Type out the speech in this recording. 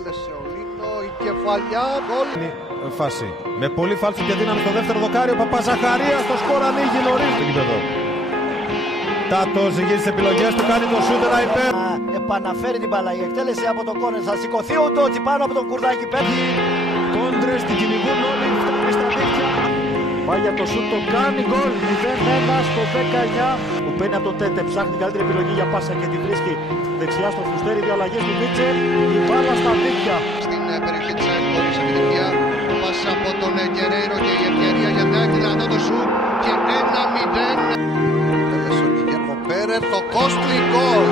Εκτέλεσε ο Λίνο, η κεφαλιά, γκολ. Φάση. Με πολύ φάλτσο και δύναμη στο δεύτερο δοκάρι. Ο Παπαζαχαρίας στο σκορ ανοίγει νωρίς το γήπεδο. Τάτος γύρισε τις επιλογές του, κάνει το σούτ, ένα υπέρ. Επαναφέρει την μπάλα, η εκτέλεση από τον κόρνερ. Θα σηκωθεί ο Ντότσι πάνω από τον Κουρδάκη. Πέφτει. Κόντρες, την κυνηγούν όλοι, φτάνει στα δίκτυα. Πάει για το σούτ, το κάνει γκολ. 0-1 στο 19. Που παίρνει από τον Τέτε, ψάχνει την καλύτερη επιλογή για πάσα και τη βρίσκει δεξιά στο φουστέρι. Δύο αλλαγές του Μίτσελ. Η μπάλα στα δίκτυα. Στην περιοχή της ΑΕΚ χωρίς επιτυχία. Πάσα από τον Γκερέιρο και η ευκαιρία για την ΑΕΚ, δυνατό το σούτ και 1-0. Εκτέλεσε ο Γκιγέρμο Πέρεθ, το κόστλι γκολ.